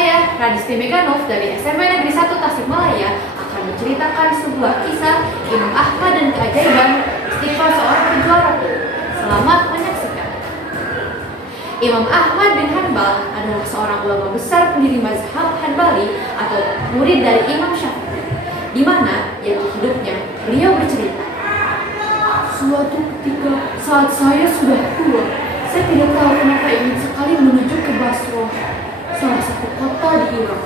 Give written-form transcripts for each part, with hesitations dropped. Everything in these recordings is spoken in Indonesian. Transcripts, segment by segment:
Saya, Radisti Meganov dari SMP Negeri 1 Tasikmalaya akan menceritakan sebuah kisah Imam Ahmad dan keajaiban istighfar seorang penjual roti. Selamat menyaksikan. Imam Ahmad bin Hanbal adalah seorang ulama besar pendiri mazhab Hanbali atau murid dari Imam Syafi'i, di mana yang hidupnya beliau bercerita, suatu ketika saat saya sudah tua, saya tidak tahu kenapa ingin sekali menuju ke Basrah, salah satu kota di Irak.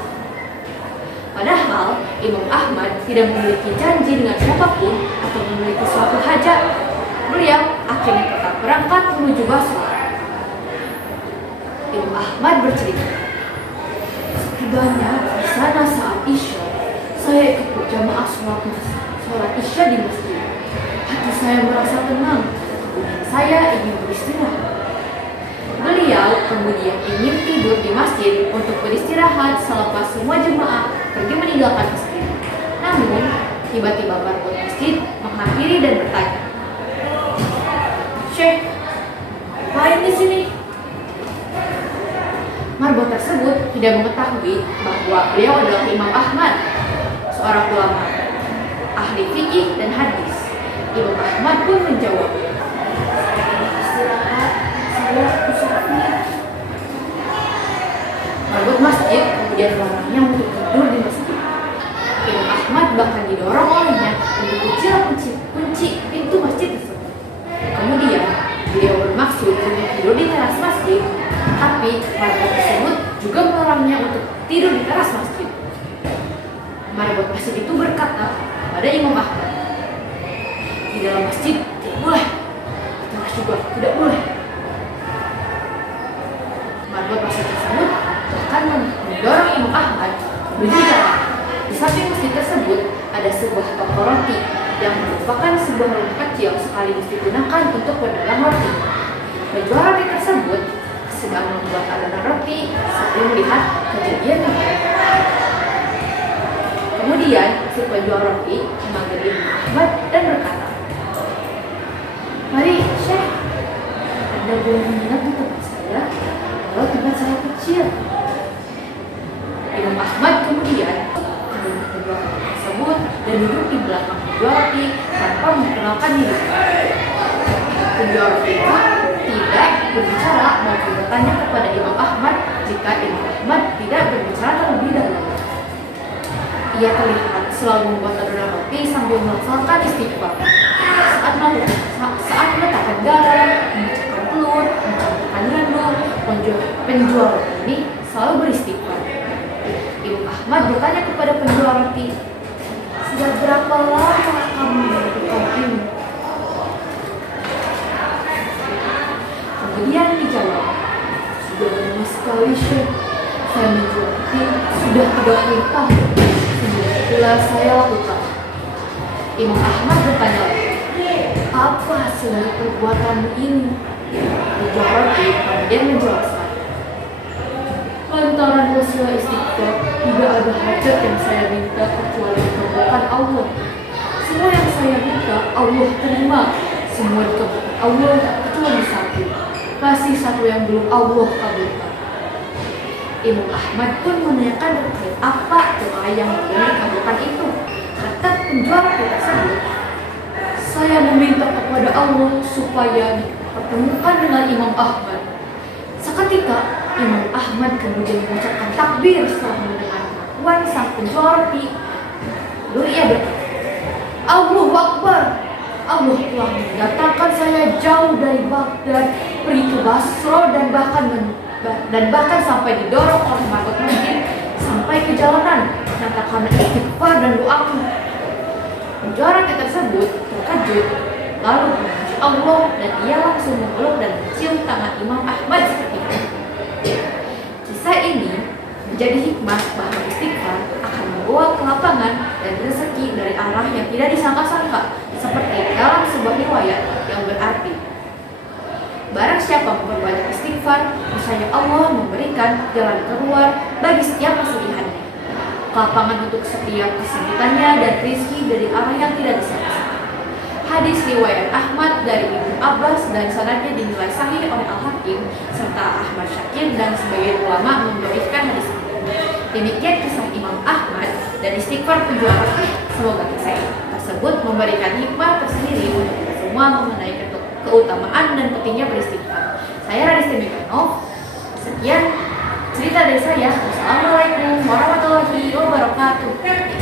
Padahal Imam Ahmad tidak memiliki janji dengan siapapun atau memiliki suatu hajat. Beliau akhirnya tetap berangkat menuju Basrah. Imam Ahmad bercerita, setibanya di sana saat Isya, saya ikut berjamaah sholat Isya di masjid. Hati saya merasa tenang, kemudian saya ingin beristirahat. Beliau kemudian ingin tidur di masjid untuk beristirahat selepas semua jemaah pergi meninggalkan masjid. Namun, tiba-tiba marbot masjid menghampiri dan bertanya, "Syekh, ngapain di sini?" Marbot tersebut tidak mengetahui bahwa beliau adalah Imam Ahmad, seorang ulama, ahli fikih dan hadis. Imam Ahmad pun menjawab, "Istirahat, saya musafir." Marbot masjid kemudian melarangnya untuk tidur di masjid. Imam Ahmad bahkan didorong olehnya untuk kunci pintu masjid tersebut. Kemudian beliau bermaksud untuk tidur di teras masjid, tapi marbot tersebut juga melarangnya untuk tidur di teras masjid. Marbot masjid itu berkata pada Imam Ahmad, "Di dalam masjid tidak boleh, di teras juga tidak boleh." Marbot masjid tersebut bahkan mendorong Imam Ahmad menuju dalam. Di samping masjid tersebut ada sebuah toko roti yang merupakan sebuah rumah kecil sekaligus digunakan untuk berdagang roti. Penjual roti tersebut sedang membuat adonan roti sebelum melihat kejadian itu. Kemudian si penjual roti memanggil Imam Ahmad dan berkata, "Mari Syekh, Anda boleh menginap di tempat saya, walau tempat saya kecil." Imam Ahmad kemudian menginap penjual roti tersebut dan duduk di belakang penjual roti tanpa memperkenalkan diri. Penjual roti itu tidak berbicara maupun bertanya kepada Imam Ahmad jika Imam Ahmad tidak berbicara terlebih dahulu. Ia terlihat selalu membuat adonan roti sambil melafalkan istighfar. Saat meletakkan garam, memecahkan telur, mencampurkan gandum, penjual roti ini selalu beristighfar. Imam Ahmad bertanya kepada penjual roti, "Sudah berapa lama kamu melakukan ini?" Kemudian dijawab, "Sudah lama sekali Syekh, saya menjual roti sudah 30 tahun. Itulah saya lakukan." Imam Ahmad bertanya lagi, "Apa hasil dari perbuatanmu ini?" Penjual roti kemudian menjelaskan, "Lantaran wasilah istighfar, tidak ada hajat yang saya minta kecuali dikabulkan Allah. Semua yang saya minta Allah terima, semua dikabulkan Allah kecuali satu, masih satu yang belum Allah kabulkan." Imam Ahmad pun menanyakan terkait apa doa yang belum dikabulkan itu. Kata penjual roti tersebut, "Saya meminta kepada Allah supaya dipertemukan dengan Imam Ahmad." Seketika Imam Ahmad kemudian mengucapkan takbir setelah mendengar pengakuan sang penjual roti. Lalu ia berkata, "Allahu Akbar, Allah telah mendatangkan saya jauh dari Baghdad, pergi ke Basra dan bahkan sampai didorong oleh marbot masjid sampai ke jalanan ternyata karena istighfar dan doaku." Penjual roti tersebut terkejut lalu memuji Allah dan ia langsung memeluk dan mencium tangan Imam Ahmad seperti itu. Kisah ini menjadi hikmah bahwa istighfar akan membawa kelapangan dan rezeki dari arah yang tidak disangka-sangka, seperti dalam sebuah riwayat yang berarti, barang siapa memperbanyak istighfar, niscaya Allah memberikan jalan keluar bagi setiap kesedihannya, kelapangan untuk setiap kesempitannya, dan rezeki dari arah yang tidak disangka-sangka. Hadis riwayat Ahmad dari Ibnu Abbas dan sanadnya dinilai sahih oleh Al-Hakim serta Ahmad Syakir dan sebagian ulama mendhaifkan hadis ini. Demikian kisah Imam Ahmad dan istighfar pejuang. Semoga kisah tersebut memberikan hikmah tersendiri untuk kita semua mengenai keutamaan dan pentingnya beristighfar. Saya Radis Temikanov. Sekian cerita dari saya. Wassalamualaikum warahmatullahi wabarakatuh.